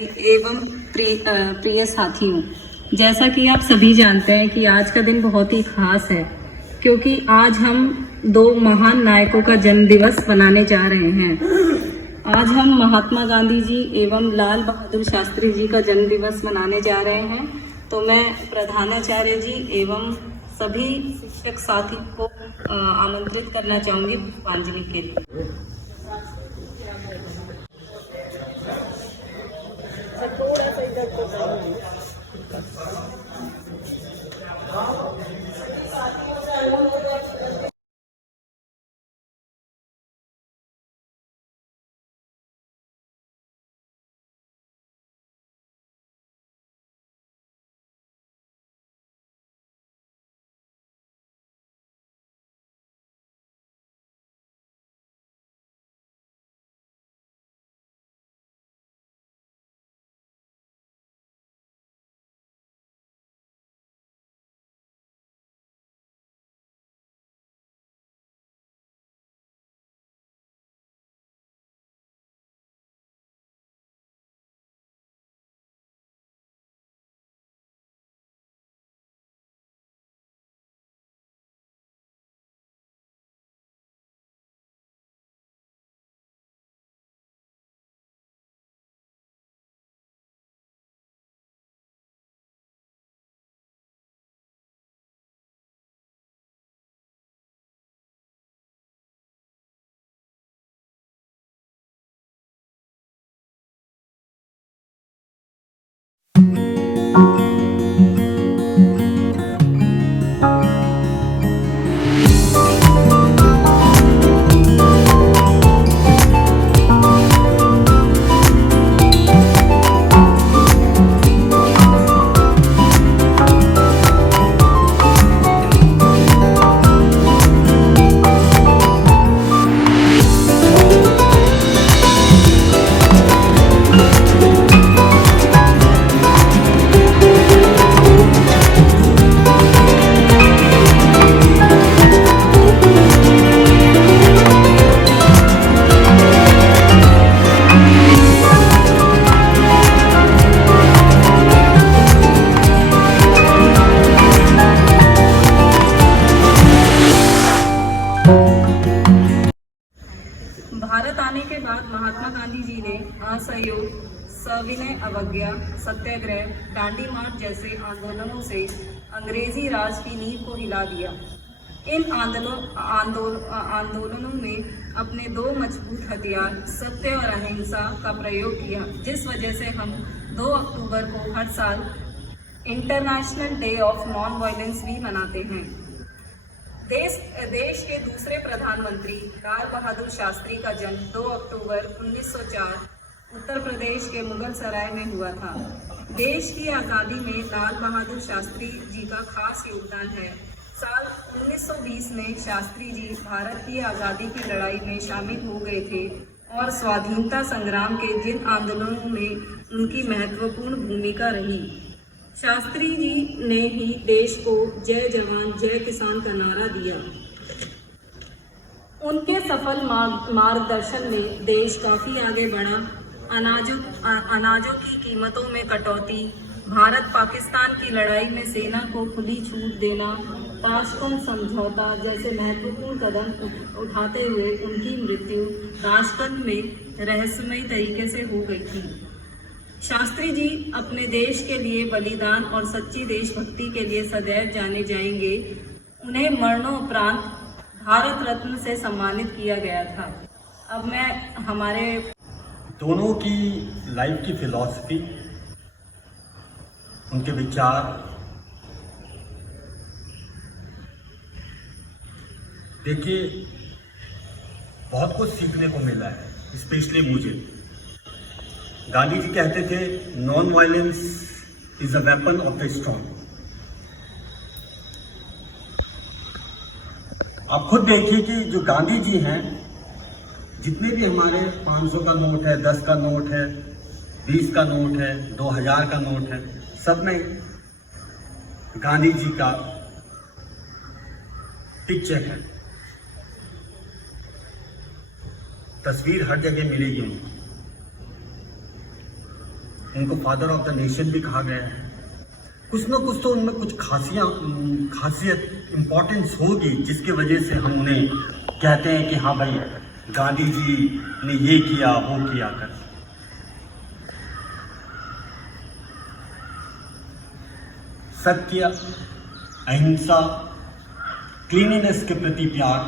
एवं प्रिय साथियों, जैसा कि आप सभी जानते हैं कि आज का दिन बहुत ही खास है, क्योंकि आज हम दो महान नायकों का जन्म दिवस मनाने जा रहे हैं। आज हम महात्मा गांधी जी एवं लाल बहादुर शास्त्री जी का जन्म दिवस मनाने जा रहे हैं। तो मैं प्रधानाचार्य जी एवं सभी शिक्षक साथी को आमंत्रित करना चाहूंगी पुष्पांजलि के लिए। भारत आने के बाद महात्मा गांधी जी ने असहयोग, सविनय अवज्ञा, सत्याग्रह, दांडी मार्च जैसे आंदोलनों से अंग्रेजी राज की नींव को हिला दिया। इन आंदोलनों में अपने दो मजबूत हथियार सत्य और अहिंसा का प्रयोग किया, जिस वजह से हम 2 अक्टूबर को हर साल international day of non violence भी मनाते हैं। देश के दूसरे प्रधानमंत्री लाल बहादुर शास्त्री का जन्म 2 अक्टूबर 1904 उत्तर प्रदेश के मुगल सराय में हुआ था। देश की आज़ादी में लाल बहादुर शास्त्री जी का खास योगदान है। साल 1920 में शास्त्री जी भारत की आज़ादी की लड़ाई में शामिल हो गए थे और स्वाधीनता संग्राम के जिन आंदोलनों में उनकी महत्वपूर्ण भूमिका रही। शास्त्री जी ने ही देश को जय जवान जय किसान का नारा दिया। उनके सफल मार्गदर्शन में देश काफ़ी आगे बढ़ा। अनाजों की कीमतों में कटौती, भारत पाकिस्तान की लड़ाई में सेना को खुली छूट देना, ताशकंद समझौता जैसे महत्वपूर्ण कदम उठाते हुए उनकी मृत्यु ताशकंद में रहस्यमयी तरीके से हो गई थी। शास्त्री जी अपने देश के लिए बलिदान और सच्ची देशभक्ति के लिए सदैव जाने जाएंगे। उन्हें मरणोपरांत भारत रत्न से सम्मानित किया गया था। अब मैं हमारे दोनों की लाइफ की फिलॉसफी, उनके विचार, देखिए बहुत कुछ सीखने को मिला है, स्पेशली मुझे। गांधी जी कहते थे non violence is a weapon of the strong. आप खुद देखिए कि जो गांधी जी हैं, जितने भी हमारे 500 का नोट है, 10 का नोट है, 20 का नोट है, 2000 का नोट है, सब में गांधी जी का पिक्चर है, तस्वीर हर जगह मिलेगी उनको। उनको फादर ऑफ द नेशन भी कहा गया है। कुछ ना कुछ तो उनमें कुछ खासियत इम्पोर्टेंस होगी जिसकी वजह से हम उन्हें कहते हैं कि हाँ भाई गांधी जी ने ये किया वो किया कर। सत्य, अहिंसा, क्लीनिनेस के प्रति प्यार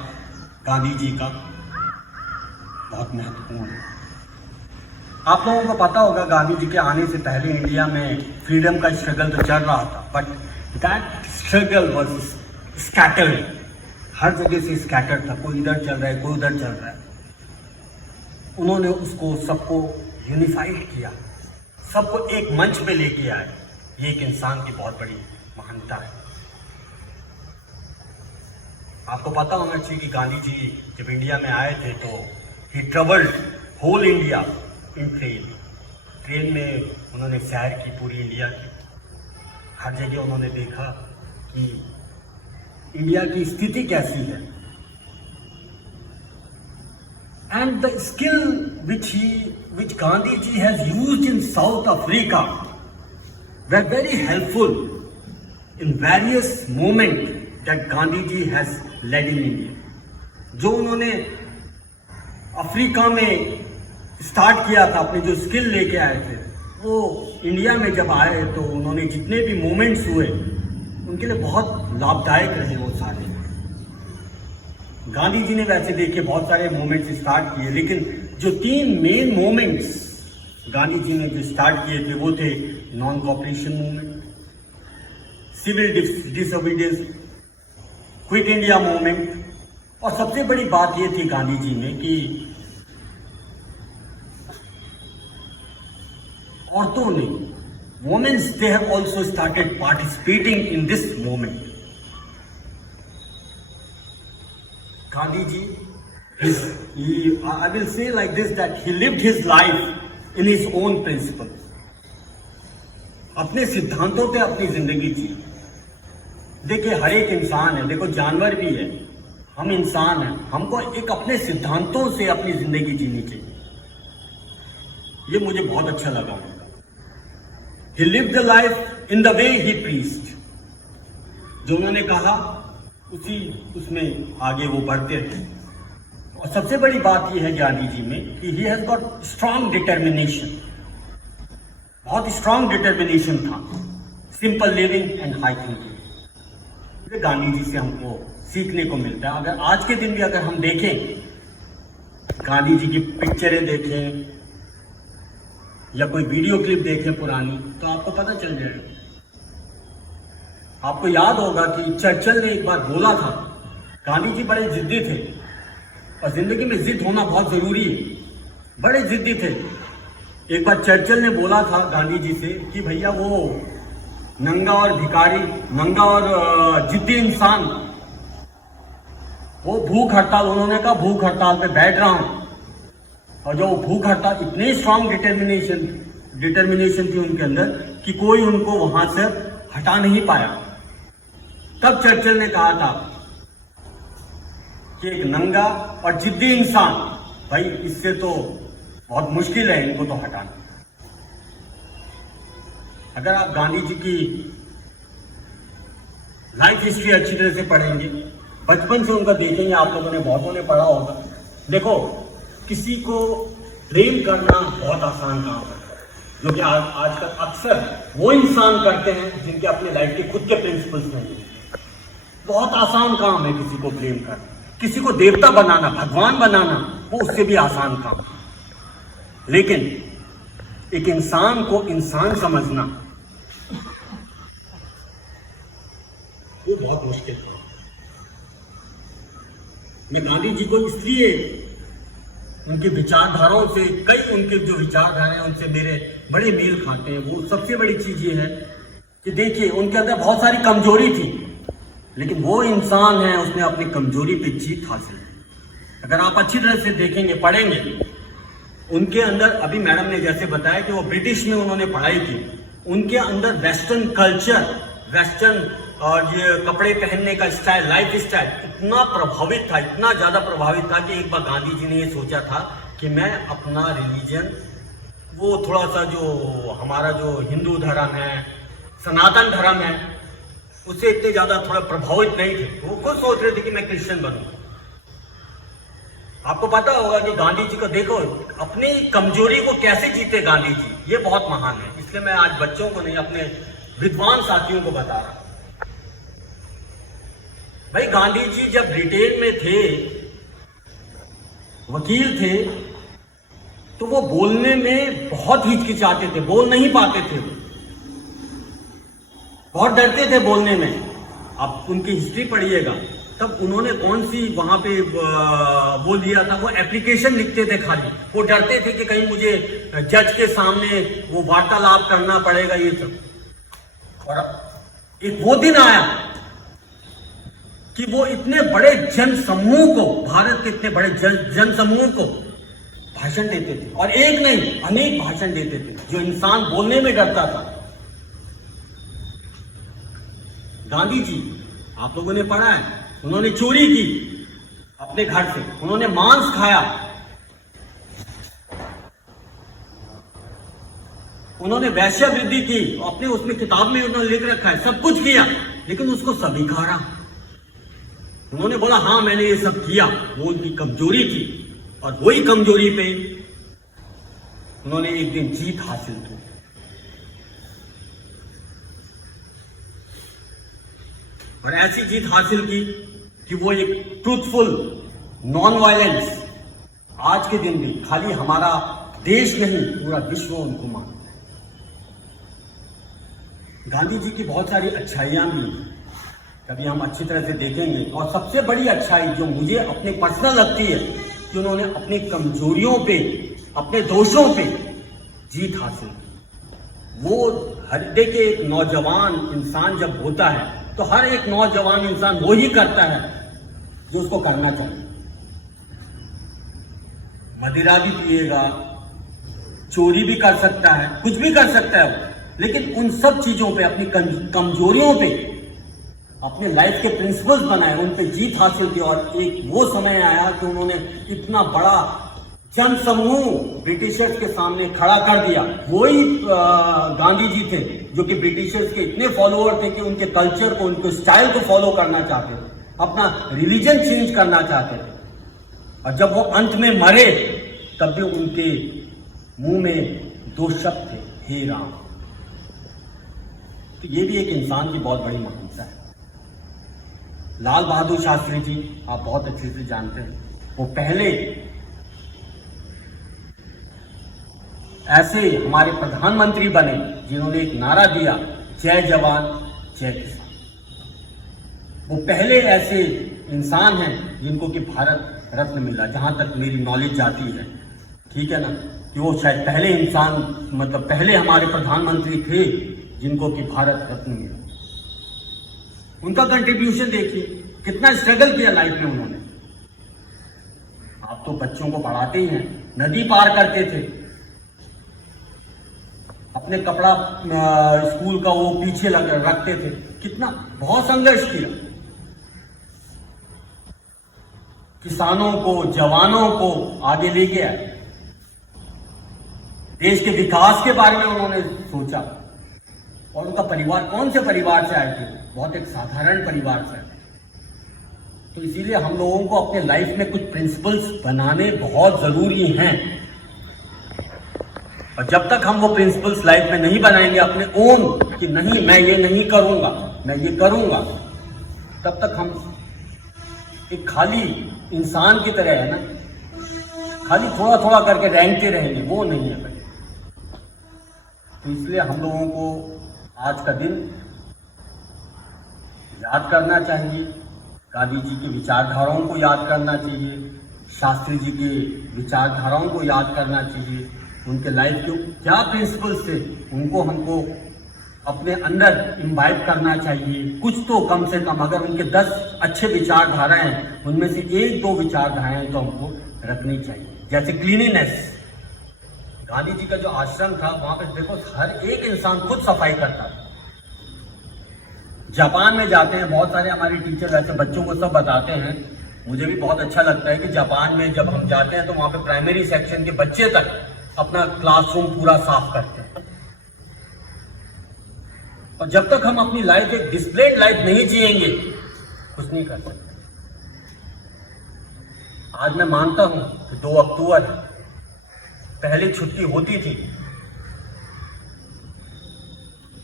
गांधी जी का बहुत महत्वपूर्ण है। आप लोगों को पता होगा गांधी जी के आने से पहले इंडिया में फ्रीडम का स्ट्रगल तो चल रहा था, but that struggle was scattered. हर जगह से स्कैटर्ड था, कोई इधर चल रहा है कोई उधर चल रहा है। उन्होंने उसको सबको यूनिफाइड किया, सबको एक मंच पे लेके आए। ये एक इंसान की बहुत बड़ी महानता है। आपको पता होना चाहिए कि गांधी जी जब इंडिया में आए थे तो he travelled whole India in train में उन्होंने सैर की पूरी इंडिया की। हर जगह उन्होंने देखा कि इंडिया की स्थिति कैसी है। And the skill which Gandhi ji has used in South Africa were very helpful in various moments that Gandhi ji has led in India. जो उन्होंने अफ्रीका में स्टार्ट किया था, अपने जो स्किल लेके आए थे, वो इंडिया में जब आए तो उन्होंने जितने भी मोमेंट्स हुए उनके लिए बहुत लाभदायक रहे वो सारे। गांधी जी ने वैसे देखिए बहुत सारे मोमेंट्स स्टार्ट किए, लेकिन जो 3 मेन मोमेंट्स गांधी जी ने जो स्टार्ट किए थे वो थे non cooperation movement, civil disobedience, quit India movement, और सबसे बड़ी बात ये थी गांधी जी में कि औरतों ने, women's, they have also started participating in this movement. Gandhi ji, I will say like this, that he lived his life in his own principles. अपने सिद्धांतों पे अपनी जिंदगी जी। देखिए हर एक इंसान है, देखो जानवर भी है, हम इंसान हैं, हमको एक अपने सिद्धांतों से अपनी जिंदगी जीनी चाहिए। ये मुझे बहुत अच्छा लगा। He lived the life in the way he preached. जो उन्होंने कहा उसी उसमें आगे वो बढ़ते थे। और सबसे बड़ी बात यह है गांधी जी में कि he has got strong determination, बहुत स्ट्रॉन्ग डिटर्मिनेशन था, simple living and high thinking. ये गांधी जी से हमको सीखने को मिलता है। अगर आज के दिन भी अगर हम देखें, गांधी जी की पिक्चरें देखें या कोई वीडियो क्लिप देखें पुरानी, तो आपको पता चल जाएगा। आपको याद होगा कि चर्चिल ने एक बार बोला था, गांधी जी बड़े जिद्दी थे और जिंदगी में जिद होना बहुत जरूरी है, बड़े जिद्दी थे। एक बार चर्चिल ने बोला था गांधी जी से कि भैया वो नंगा और भिखारी, नंगा और जिद्दी इंसान, वो भूख हड़ताल, उन्होंने कहा भूख हड़ताल पे बैठ रहा हूं। और जो भूख हड़ताल, इतनी स्ट्रांग डिटर्मिनेशन थी उनके अंदर कि कोई उनको वहां से हटा नहीं पाया। तब चर्चिल ने कहा था कि एक नंगा और जिद्दी इंसान, भाई इससे तो बहुत मुश्किल है इनको तो हटाना। अगर आप गांधी जी की लाइफ हिस्ट्री अच्छी तरह से पढ़ेंगे, बचपन से उनका देखेंगे, आप लोगों ने बहुतों ने पढ़ा होगा। देखो किसी को प्रेम करना बहुत आसान काम है, जो कि आजकल अक्सर वो इंसान करते हैं जिनके अपने लाइफ के खुद के प्रिंसिपल्स नहीं है। बहुत आसान काम है किसी को प्रेम करना, किसी को देवता बनाना, भगवान बनाना, वो उससे भी आसान काम है। लेकिन एक इंसान को इंसान समझना वो बहुत मुश्किल है। मैं गांधी जी को इसलिए उनकी विचारधाराओं से, कई उनके जो विचारधाराएं उनसे मेरे बड़े मेल खाते हैं। वो सबसे बड़ी चीज ये है कि देखिए उनके अंदर बहुत सारी कमजोरी थी, लेकिन वो इंसान है, उसने अपनी कमजोरी पे जीत हासिल की। अगर आप अच्छी तरह से देखेंगे, पढ़ेंगे, उनके अंदर, अभी मैडम ने जैसे बताया कि वो ब्रिटिश में उन्होंने पढ़ाई की, उनके अंदर वेस्टर्न कल्चर, वेस्टर्न और ये कपड़े पहनने का स्टाइल, लाइफ स्टाइल इतना प्रभावित था, इतना ज्यादा प्रभावित था कि एक बार गांधी जी ने ये सोचा था कि मैं अपना रिलीजन वो थोड़ा सा जो हमारा जो हिंदू धर्म है, सनातन धर्म है, उससे इतने ज्यादा थोड़ा प्रभावित नहीं थे। वो खुद सोच रहे थे कि मैं क्रिश्चियन बनूं। आपको पता होगा कि गांधी जी को देखो, अपनी कमजोरी को कैसे जीते गांधी जी, ये बहुत महान है। इसलिए मैं आज बच्चों को नहीं, अपने विद्वान साथियों को बता रहा हूं। भाई गांधी जी जब ब्रिटेन में थे, वकील थे, तो वो बोलने में बहुत हिचकिचाते थे, बोल नहीं पाते थे, बहुत डरते थे बोलने में। आप उनकी हिस्ट्री पढ़िएगा, तब उन्होंने कौन सी वहां पे बोल दिया था, वो एप्लीकेशन लिखते थे खाली। वो डरते थे कि कहीं मुझे जज के सामने वो वार्तालाप करना पड़ेगा, ये सब। और एक वो दिन आया कि वो इतने बड़े जन समूह को, भारत के इतने बड़े जन समूह को भाषण देते थे, और एक नहीं अनेक भाषण देते थे। जो इंसान बोलने में डरता था, गांधी जी, आप लोगों ने पढ़ा है, उन्होंने चोरी की अपने घर से, उन्होंने मांस खाया, उन्होंने वैश्यावृत्ति की, अपने उसमें किताब में उन्होंने लिख रखा है, सब कुछ किया, लेकिन उसको स्वीकारा। उन्होंने बोला हाँ मैंने ये सब किया, वो उनकी कमजोरी थी, और वही कमजोरी पे उन्होंने एक दिन जीत हासिल की। और ऐसी जीत हासिल की कि वो एक ट्रूथफुल, नॉन वायलेंस, आज के दिन भी खाली हमारा देश नहीं पूरा विश्व उनको मानता। गांधी जी की बहुत सारी अच्छाइयां भी कभी हम अच्छी तरह से देखेंगे, और सबसे बड़ी अच्छाई जो मुझे अपने पर्सनल लगती है कि उन्होंने अपनी कमजोरियों पे, अपने दोषों पे जीत हासिल की। वो देखिए, एक नौजवान इंसान जब होता है तो हर एक नौजवान इंसान वो ही करता है जो उसको करना चाहिए। मदिरा भी पिएगा, चोरी भी कर सकता है, कुछ भी कर सकता है वो, लेकिन उन सब चीजों पे, अपनी कमजोरियों पे अपने लाइफ के प्रिंसिपल्स बनाए, उन पे जीत हासिल की। और एक वो समय आया कि उन्होंने इतना बड़ा जन समूह ब्रिटिशर्स के सामने खड़ा कर दिया। वही गांधी जी थे जो कि ब्रिटिशर्स के इतने फॉलोअर थे कि उनके कल्चर को, उनके स्टाइल को फॉलो करना चाहते थे, अपना रिलीजन चेंज करना चाहते थे। और जब वो अंत में मरे, तब भी उनके मुंह में 2 शब्द थे, हे राम। तो ये भी एक इंसान की बहुत बड़ी महानता है। लाल बहादुर शास्त्री जी आप बहुत अच्छे से जानते हैं, वो पहले ऐसे हमारे प्रधानमंत्री बने जिन्होंने एक नारा दिया, जय जवान जय किसान। वो पहले ऐसे इंसान हैं जिनको कि भारत रत्न मिला, जहां तक मेरी नॉलेज जाती है, ठीक है ना, कि वो शायद पहले इंसान, मतलब पहले हमारे प्रधानमंत्री थे जिनको कि भारत रत्न मिला। उनका कंट्रीब्यूशन देखिए, कितना स्ट्रगल किया लाइफ में उन्होंने। आप तो बच्चों को पढ़ाते ही हैं, नदी पार करते थे, अपने कपड़ा स्कूल का वो पीछे रखते थे, कितना बहुत संघर्ष किया। किसानों को, जवानों को आगे ले गया, देश के विकास के बारे में उन्होंने सोचा। और उनका परिवार कौन से परिवार से आए थे? बहुत एक साधारण परिवार से आए थे। तो इसीलिए हम लोगों को अपने लाइफ में कुछ प्रिंसिपल्स बनाने बहुत जरूरी हैं, और जब तक हम वो प्रिंसिपल्स लाइफ में नहीं बनाएंगे अपने ओन, कि नहीं मैं ये नहीं करूंगा, मैं ये करूंगा, तब तक हम एक खाली इंसान की तरह है ना, खाली थोड़ा थोड़ा करके रेंगते रहेंगे, वो नहीं है भाई। तो इसलिए हम लोगों को आज का दिन याद करना चाहिए, गांधी जी की विचारधाराओं को याद करना चाहिए, शास्त्री जी के विचारधाराओं को याद करना चाहिए, उनके लाइफ के क्या प्रिंसिपल्स थे उनको हमको अपने अंदर इम्बाइब करना चाहिए। कुछ तो कम से कम, अगर उनके 10 अच्छे विचारधाराएं हैं, उनमें से 1-2 विचारधाराएं तो हमको रखनी चाहिए। जैसे क्लीनिनेस, गांधी जी का जो आश्रम था वहां पे देखो हर एक इंसान खुद सफाई करता था। जापान में जाते हैं, बहुत सारे हमारे टीचर ऐसे बच्चों को सब बताते हैं, मुझे भी बहुत अच्छा लगता है कि जापान में जब हम जाते हैं तो वहां पे प्राइमरी सेक्शन के बच्चे तक अपना क्लासरूम पूरा साफ करते हैं। और जब तक हम अपनी लाइफ एक डिस्प्लेड लाइफ नहीं जिएंगे, कुछ नहीं कर सकते। आज मैं मानता हूं कि 2 अक्टूबर है, पहले छुट्टी होती थी,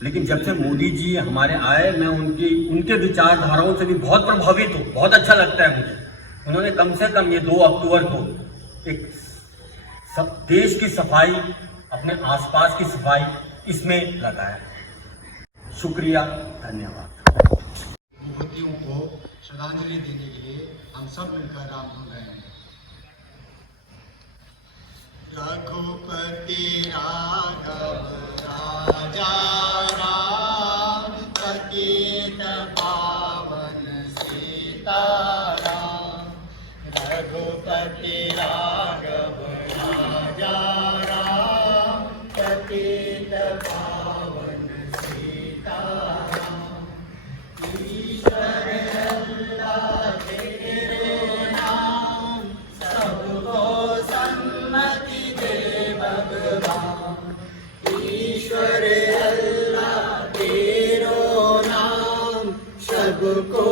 लेकिन जब से मोदी जी हमारे आए, मैं उनके विचारधाराओं से भी बहुत प्रभावित हूँ। बहुत अच्छा लगता है मुझे। उन्होंने कम से कम ये 2 अक्टूबर को एक देश की सफाई, अपने आसपास की सफाई इसमें लगाया। शुक्रिया, धन्यवाद। विभूतियों को श्रद्धांजलि देने के लिए हम सब मिलकर राम धुन गाएंगे। रघुपति राघव राजा राम, पतित पावन सीताराम। रघुपति राघव राजा राम, पतित पावन सीताराम। ईश्वर अल्लाह तेरे नाम, सबको सन्मति दे भगवान। ईश्वर अल्लाह तेरो नाम, सबको